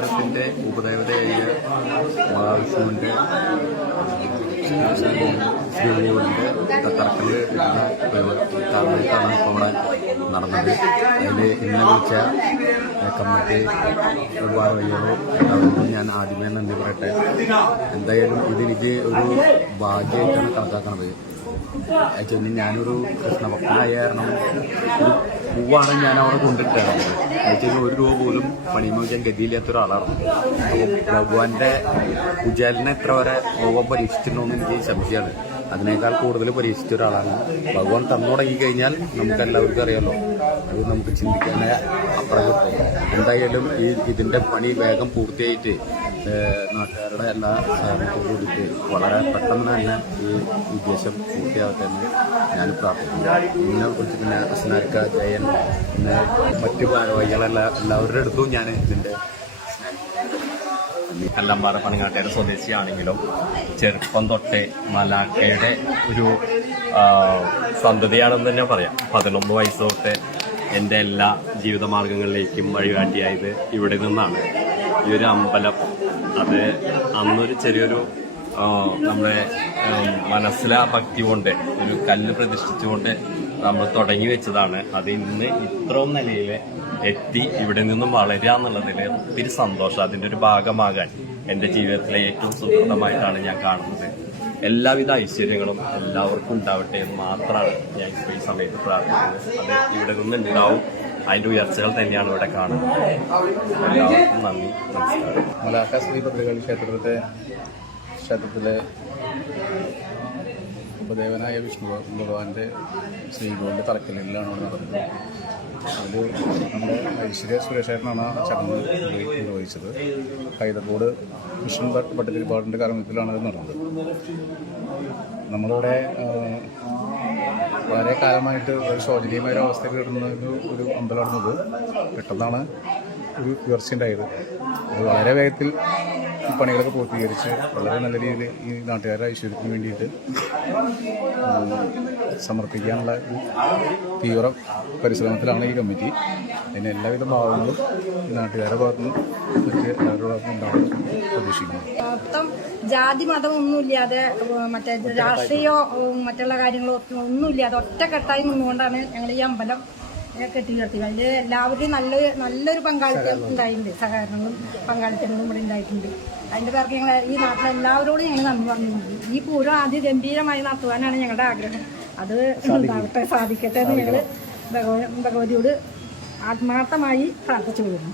ക്ഷേത്രത്തിൻ്റെ ഉപദേവതയായ മഹാവിഷ്ണുവിൻ്റെ ശ്രീദേവിയുടെ തറക്കല്ല് കാരണത്താണ് ഇപ്പോൾ ഇവിടെ നടന്നത്. അതിൽ ഇന്ന് വിളിച്ച കമ്മിറ്റി ഭാരവാഹികളോ എല്ലാവർക്കും ഞാൻ ആദ്യമേ നന്ദി പറയട്ടെ. എന്തായാലും ഇതെനിക്ക് ഒരു ഭാഗ്യമായിട്ടാണ് കണക്കാക്കുന്നത്. ആക്ച്വലി ഞാനൊരു കൃഷ്ണഭക്തനായ കാരണം ഒരു പൂവാണ് ഞാൻ അവിടെ കൊണ്ടിട്ടാണ്. ആക്ച്വലി 1 രൂപ പോലും പണിയുമ്പോൾ വയ്ക്കാൻ ഗതിയില്ലാത്ത ഒരാളാണ്. അപ്പോൾ ഭഗവാന്റെ ഉജാലിനെ എത്ര വരെ ഭഗവാൻ പരീക്ഷിച്ചിട്ടുണ്ടോയെന്ന് എനിക്ക് സംശയമാണ്. അതിനേക്കാൾ കൂടുതൽ പരീക്ഷിച്ച ഒരാളാണ് ഭഗവാൻ. തന്നു തുടങ്ങിക്കഴിഞ്ഞാൽ നമുക്ക് എല്ലാവർക്കും അറിയാമല്ലോ, അത് നമുക്ക് ചിന്തിക്കാനേ അപ്പുറം കിട്ടും. എന്തായാലും ഇതിൻ്റെ പണി വേഗം പൂർത്തിയായിട്ട് നാട്ടുകാരുടെ എല്ലാ സഹകരണത്തോടു കൂടിയിട്ട് വളരെ പെട്ടെന്ന് തന്നെ ഈ ഉദ്ദേശം പൂർത്തിയാകട്ടെ എന്ന് ഞാൻ പ്രാർത്ഥിക്കുന്നു. ഇതിനെക്കുറിച്ച് പിന്നെ അസ്നാർക്ക ജയൻ പിന്നെ മറ്റു എല്ലാവരുടെ അടുത്തും ഞാൻ ഇതിൻ്റെ കല്ലമ്പാറ പണിങ്ങാട്ടേരെ സ്വദേശിയാണെങ്കിലും ചെറുപ്പം തൊട്ടേ മലാക്കയുടെ ഒരു സന്തതിയാണെന്ന് തന്നെ പറയാം. 11 വയസ്സ് തൊട്ട് എൻ്റെ എല്ലാ ജീവിതമാർഗങ്ങളിലേക്കും വഴികാട്ടിയായത് ഇവിടെ നിന്നാണ്. ഈ ഒരു അമ്പലം അത് അന്നൊരു ചെറിയൊരു നമ്മുടെ മനസ്സിലെ ഭക്തി കൊണ്ട് ഒരു കല്ല് പ്രതിഷ്ഠിച്ചുകൊണ്ട് നമ്മൾ തുടങ്ങി വെച്ചതാണ്. അത് ഇന്ന് ഇത്രയും നിലയിൽ എത്തി ഇവിടെ നിന്നും വളരുക എന്നുള്ളതിൽ ഒത്തിരി സന്തോഷം. അതിൻ്റെ ഒരു ഭാഗമാകാൻ എൻ്റെ ജീവിതത്തിലെ ഏറ്റവും സുഹൃതമായിട്ടാണ് ഞാൻ കാണുന്നത്. എല്ലാവിധ ഐശ്വര്യങ്ങളും എല്ലാവർക്കും ഉണ്ടാവട്ടെ എന്ന് മാത്രമാണ് ഞാൻ ഇപ്പോൾ ഈ സമയത്ത് പ്രാർത്ഥിക്കുന്നത്. അത് ഇവിടെ നിന്നുണ്ടാവും. അതിൻ്റെ ഉയർച്ചകൾ തന്നെയാണ് ഇവിടെ കാണുന്നത്. എല്ലാവർക്കും നന്ദി, നമസ്കാരം. മലാക്ക ശ്രീ ഭദ്രകാളി ക്ഷേത്രത്തിലെ ഉപദേവനായ വിഷ്ണു ഭഗവാന്റെ ശ്രീകോവിലിൻ്റെ തറക്കല്ലിലാണ് അവിടെ നടന്നത്. അതിൽ നമ്മുടെ ഐശ്വര്യ സുരേഷേട്ടനാണ് ആ ചടങ്ങ് നിർവഹിച്ചത്. ഹൈദർബോർഡ് മിഷൻ ഭട്ടതിരിപ്പാടിൻ്റെ കാരണത്തിലാണ് അത് നടന്നത്. നമ്മളിവിടെ വളരെ കാലമായിട്ട് ഒരു ശോചനീയമായ ഒരു അവസ്ഥയിൽ കിടന്ന ഒരു അമ്പലമാണെന്നത് പെട്ടെന്നാണ് ഒരു ഉയർച്ചയുണ്ടായത്. അത് വളരെ വേഗത്തിൽ ഈ പണികളൊക്കെ പൂർത്തീകരിച്ച് വളരെ നല്ല രീതിയിൽ ഈ നാട്ടുകാരുടെ ഐശ്വര്യത്തിന് വേണ്ടിയിട്ട് സമർപ്പിക്കാനുള്ള ഒരു തീവ്ര പരിശ്രമത്തിലാണ് ഈ കമ്മിറ്റി. അതിന് എല്ലാവിധ ഭാവങ്ങളും ഈ നാട്ടുകാരുടെ ഭാഗത്തുനിന്ന് മറ്റ് എല്ലാവരുടെ ഭാഗത്തുനിന്ന് ഉണ്ടാവുമെന്ന് പ്രതീക്ഷിക്കുന്നു. മൊത്തം ജാതി മതം ഒന്നുമില്ലാതെ മറ്റേ രാഷ്ട്രീയോ മറ്റുള്ള കാര്യങ്ങളോ ഒന്നുമില്ലാതെ ഒറ്റക്കെട്ടായി നിന്നുകൊണ്ടാണ് ഞങ്ങൾ ഈ അമ്പലം കെട്ടിയുയർത്തിയത്. അതിൽ എല്ലാവരുടെയും നല്ലൊരു പങ്കാളിത്തം ഉണ്ടായിട്ടുണ്ട്. സഹകരണങ്ങളും പങ്കാളിത്തങ്ങളും ഇവിടെ ഉണ്ടായിട്ടുണ്ട്. അതിൻ്റെ പേർക്ക് ഞങ്ങൾ ഈ നാട്ടിലെല്ലാവരോടും ഞങ്ങൾ നന്ദി പറഞ്ഞിട്ടുണ്ട്. ഈ പൂരം ആദ്യം ഗംഭീരമായി നടത്തുവാനാണ് ഞങ്ങളുടെ ആഗ്രഹം. അത് ഉണ്ടാവട്ടെ, സാധിക്കട്ടെ എന്ന് ഞങ്ങൾ ഭഗവതിയോട് ആത്മാർത്ഥമായി പ്രാർത്ഥിച്ചു പോകുന്നു.